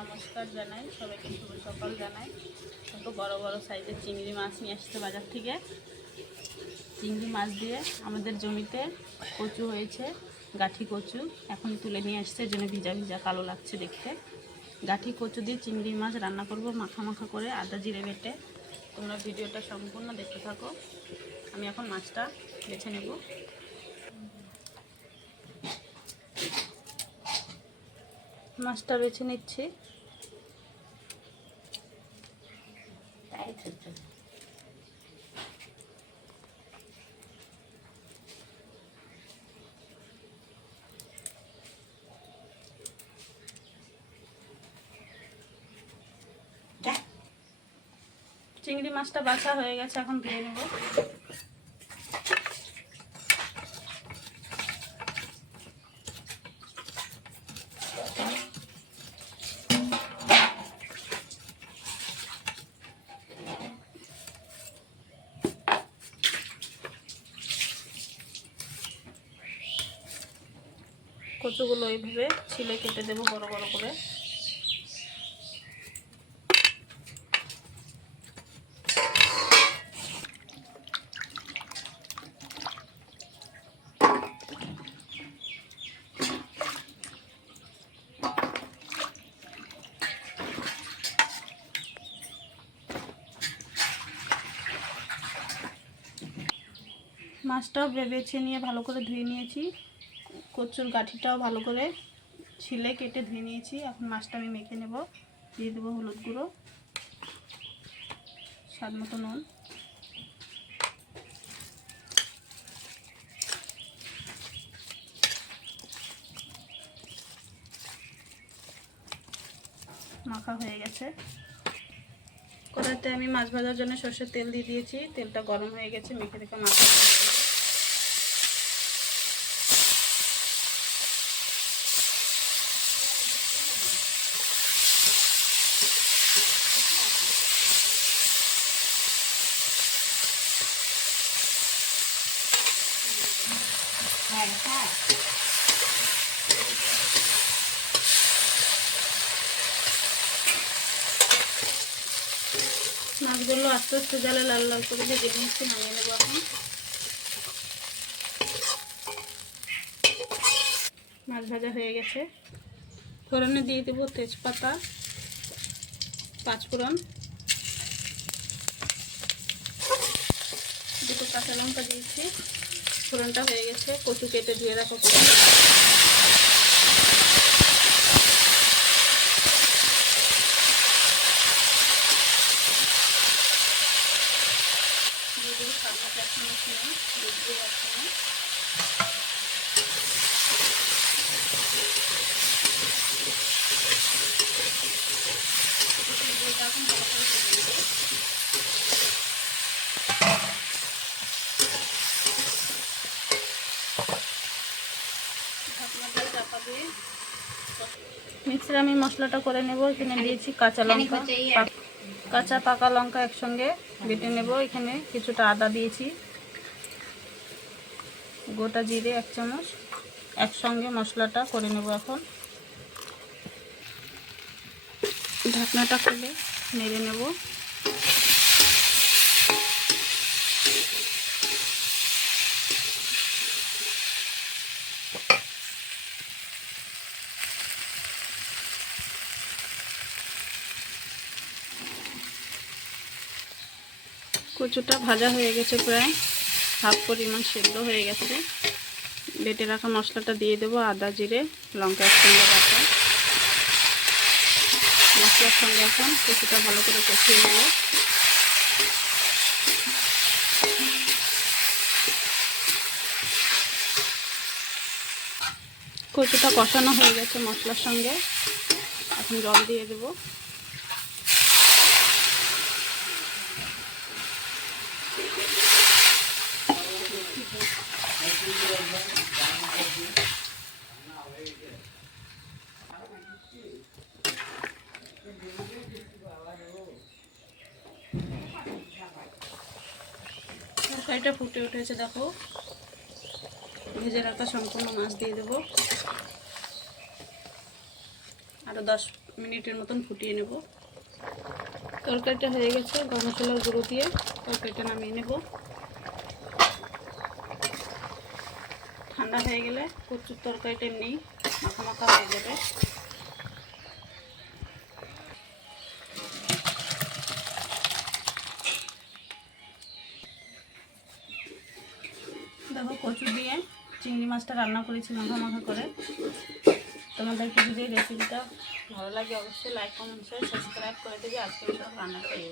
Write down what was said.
নমস্কার জানাই, সবাইকে শুভ সকাল জানাই। দেখো বড় বড় সাইজের চিংড়ি মাছ নিয়ে আসছে বাজার থেকে। চিংড়ি মাছ দিয়ে আমাদের জমিতে কচু হয়েছে, গাঠি কচু এখন তুলে নিয়ে আসছে জন্য ভিজা ভিজা কালো লাগছে দেখতে। গাঠি কচু দিয়ে চিংড়ি মাছ রান্না করব, মাখা মাখা করে আদা জিরে বেটে। তোমরা ভিডিওটা সম্পূর্ণ দেখতে থাকো। আমি এখন মাছটা বেছে নেব। মাছটা বেছে নিচ্ছি। চিংড়ি মাছটা বাছা হয়ে গেছে এখন ধুয়ে নেব। কচুগুলো এইভাবে ছিলে কেটে দেবো বড় বড় করে। মাছটাও বেছে নিয়ে ভালো করে ধুয়ে নিয়েছি। কচুর গাঠিটাও ভালো করে ছিলে, কেটে ধুয়ে নিয়েছি। এখন মাছটা আমি মেখে নেব। দিয়ে দেবো হলুদ গুঁড়ো, স্বাদ মতো নুন। মাখা হয়ে গেছে। কড়াইতে আমি মাছ ভাজার জন্য সর্ষের তেল দিয়ে দিয়েছি। তেলটা গরম হয়ে গেছে, মেখে রেখে মাছ মাছগুলো আস্তে আস্তে জালে লাল লাল করে ভেজে নিচ্ছি নামিয়ে নেব এখন। মাছ ভাজা হয়ে গেছে। ফোড়নে দিয়ে দেবো তেজপাতা, পাঁচফোড়ন, দুটো কাঁচা লঙ্কা দিয়েছি। ফোড়নটা হয়ে গেছে কচু কেটে ধুয়ে রাখো কচু। দিয়ে দেবো সাদা চাটনি মশলা বুঝতে পারছি না এটা এখন ভালো করে ভেজে নেব। ঢাকনা দিয়ে চাপা দিয়ে মিক্সির আমি মশলাটা করে নেব। এখানে দিয়েছি কাঁচা লঙ্কা। কাঁচা পাকা লঙ্কা একসঙ্গে বেটে নেব। এখানে কিছুটা আদা দিয়েছি। গোটা জিরে এক চামচ। একসঙ্গে মশলাটা করে নেব এখন। ঢাকনাটা খুলে নেড়ে নেব। কচুটা ভাজা হয়ে গেছে প্রায়। হাফ পরিমাণ সেদ্ধ হয়ে গেছে। বেটে রাখা মশলাটা দিয়ে দেবো আদা, জিরে, লঙ্কা, একসঙ্গে রাখা মশলার সঙ্গে এখন কচুটা ভালো করে কষিয়ে নেব। কচুটা কষানো হয়ে গেছে মশলার সঙ্গে। এখন জল দিয়ে দেবো। তরকারিটা ফুটে উঠেছে, দেখো। ভেজে রাখা সম্পূর্ণ মাছ দিয়ে দেবো। আরও দশ মিনিটের মতন ফুটিয়ে নেব। তরকারিটা হয়ে গেছে, গরম মশলার গুঁড়ো দিয়ে তরকারিটা নামিয়ে নেব। ঠান্ডা হয়ে গেলে কচুর তরকারিটা এমনি মাখা মাখা হয়ে যাবে দেখো কচু দিয়ে চিংড়ি মাছটা রান্না করেছি মাখা মাখা করে তোমাদেরকে দিয়ে রেসিপিটা ভালো লাগে, অবশ্যই লাইক কমেন্ট শেয়ার সাবস্ক্রাইব করে দেবে আজকে রান্না অবধি।